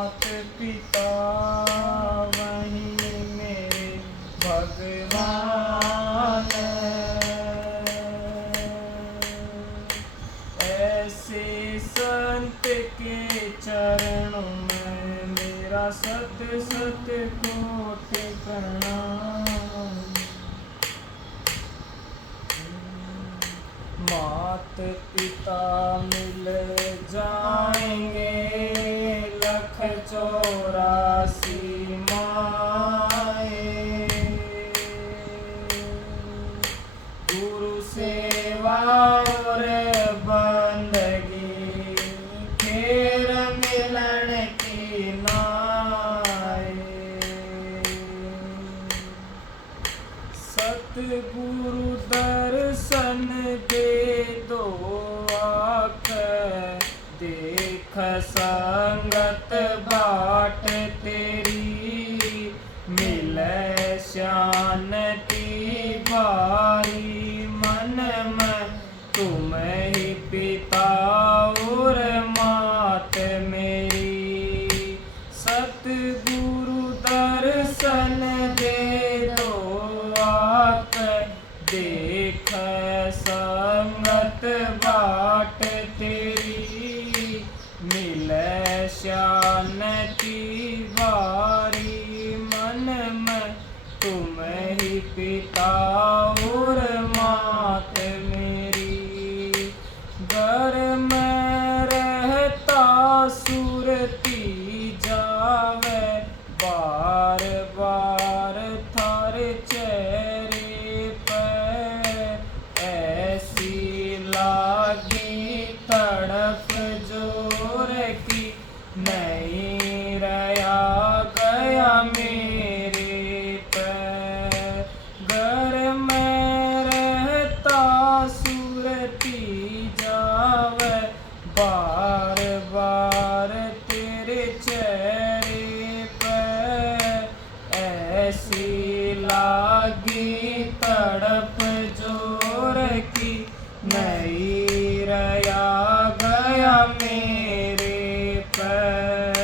मात पिता वही मेरे भगवान। ऐसे संत के चरणों में मेरा सत सत कोटि प्रणाम। मात पिता मिल जाएंगे 1,84 माएँ। गुरु सेवा और बंदगी फिर मिलन की नाए। सतगुरु दर्शन दे दो आकर, देख संगत बाट तेरी, मिले शांति बारी। मन में तुम ही पिता और मात मेरी। सतगुरु दर्शन दे दो आकर, देख संगत बाट तेरी, मिले शांति बारी। मन में तुम ही पिता और मात मेरी। घर में रहता सुरती जावे, बार बार थारे चेहरे पर ऐसी लागी तड़प जोर की, नहीं रहा गया मेरे पर। घर में रहता सुरती जावे, बार बार तेरे चेहरे पर ऐसी लागी तड़प जोर की, नहीं रहा गया मेरे पर।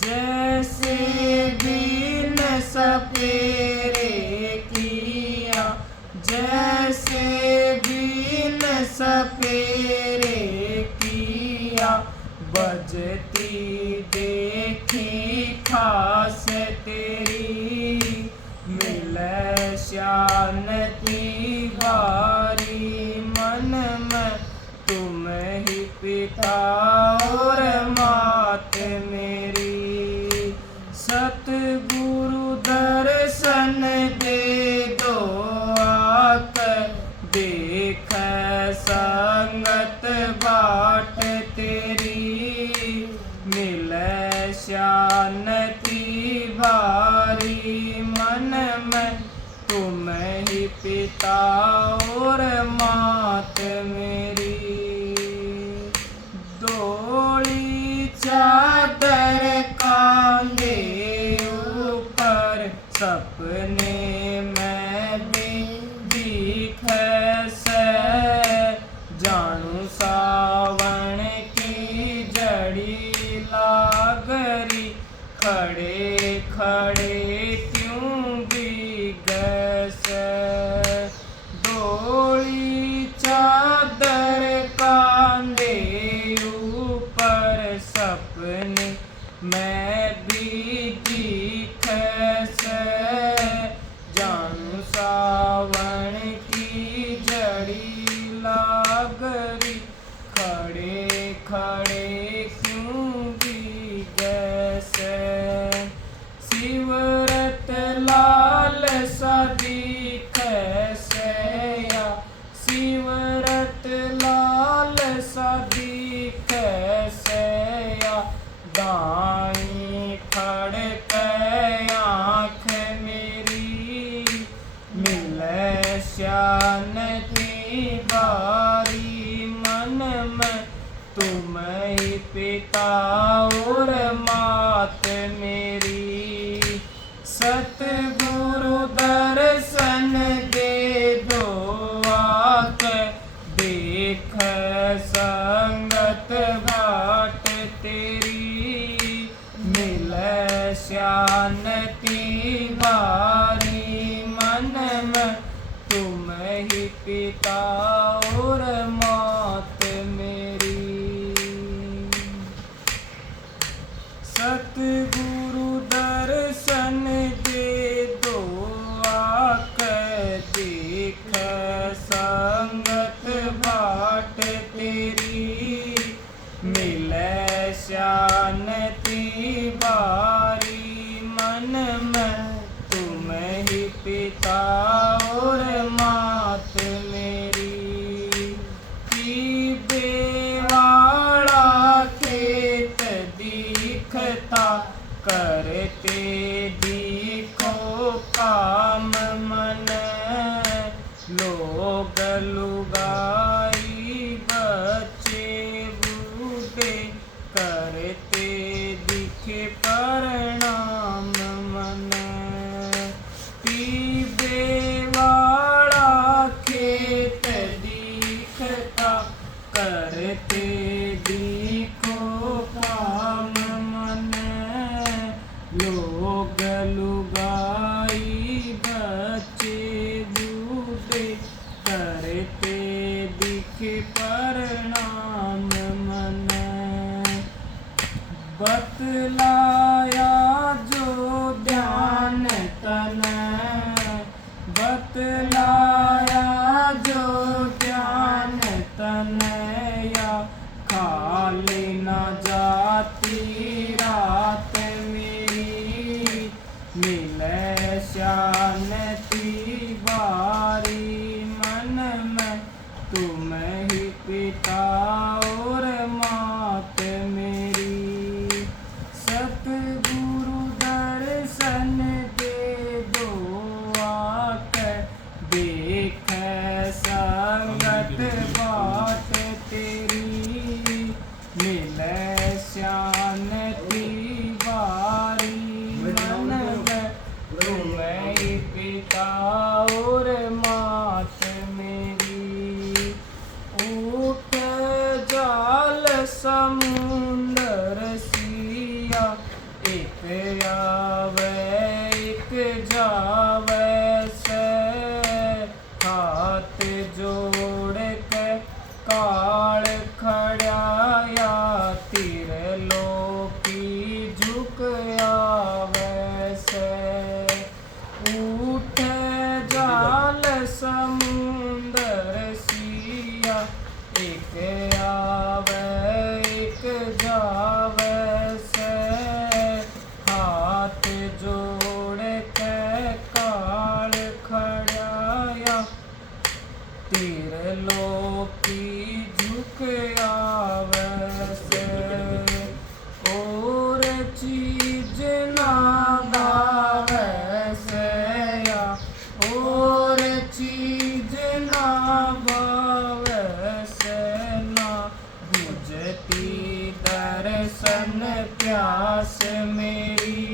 जैसे बिन सपेरे किया, जैसे बिन सपेरे किया, बजती देखी खास तेरी, मिले शांति बारी। मन में तुम ही पिता और मात मेरी। सतगुरु दर्शन दे दो आकर, देख संगत बाट तेरी, मिले शांति बारी। मन में तुम ही पिता और मात मेरी। डोली चादर कांधे ऊपर, सपने में भी दिखे से, जानू सावन की जड़ी लागरी, खड़े खड़े क्यों बिगस। डोली चादर कांधे ऊपर, सपने मैं भी दिखे से, जानू सावन की जड़ी लागरी, खड़े खड़े क्यों बिगस। शिवरत लाल सा दिखे से, शिवरत लाल सा दिखे से, दाई खड़के आँख मेरी, मिले शांति बारी। मन में तुम ही पिता और मात मेरी। सतगुरु दर्शन दे दो आकर, देख संगत बाट तेरी, शांति बारी मन में तुम ही पिता और मात मेरी। सतगुरु दर्शन दे दो आकर देख संगत बाट तेरी। मिले शांति बारी मन में तुम ही पिता और मात मेरी। की बेवाड़ा खेत दिखता करते दिखो काम मन। लोग लुगाई बच्चे बूढ़े करते दिखे प्रणाम मन। बेवाड़ा खेत दिखता करते दिखो काम मन। लोग लुगाई बच्चे बूढ़े करते दिखे प्रणाम मन। बतलाया जो ध्यान तन, बतलाया जो ध्यान तनया। खाली न जाती रात मेरी। मिले शांति बारी मन में तुम ही पिता और मात मेरी। सतगुरु दर्शन दे दो आकर देख संगत बाट तेरी। मिले शांति बारी मन में तुम ही पिता और मात मेरी। ऊठ जाल समुंदर सिया एक आवे एक जावे से। हाथ जोड़ के काल खड़ाया त्रिलोकी झुक आवे से। ऊठ जाल समुंदर सिया एक आवे एक जावे से। हाथ जोड़ के काल खड़ाया त्रिलोकी झुक आवे से। और चीज ना भावे से या और चीज ना भावे से ना। बुझती दर्शन प्यास मेरी।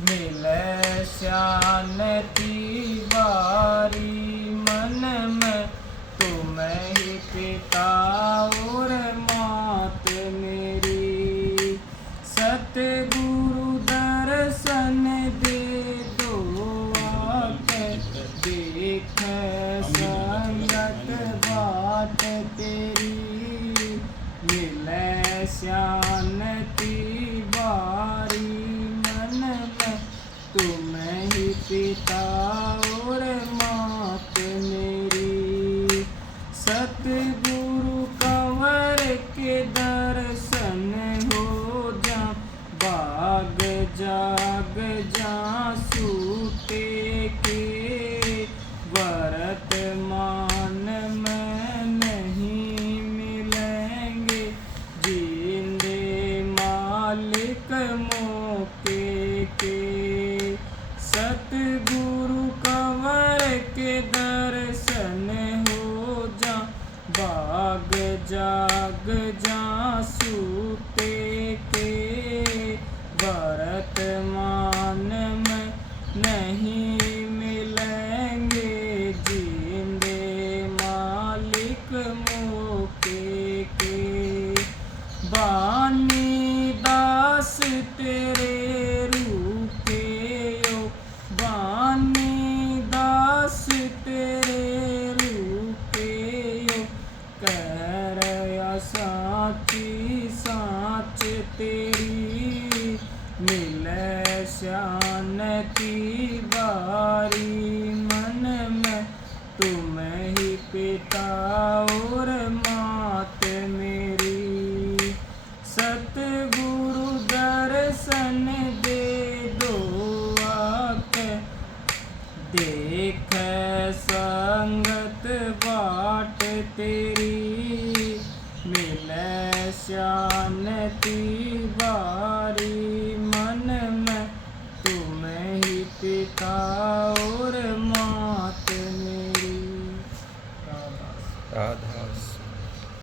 मिले शांति बारी मन में तुम ही पिता और मात मेरी। सतगुरु दर्शन दे दो आकर देख संगत बाट तेरी। मिले शांति बारी मन में तुम ही पिता और मात मेरी। सतगुरु कंवर के दर्शन हो जा बाग जाग जा सूते के। वर्तमान में नहीं मिलेंगे जिंदे मालिक मौके के। सतगुरु कंवर के दर्शन हो जा बाग जाग जा सूते के। वर्तमान में नहीं मिलेंगे जिंदे मालिक मौके के। बानी दास तेरे रूप साची साच तेरी, मिलै शानती बारी। मन में तुम ही पिता और मात मेरी, सतगुरु दर्शन दे दो आके, देख संगत बाट तेरी, मिलै शानती बारी। मन में तुम ही पिता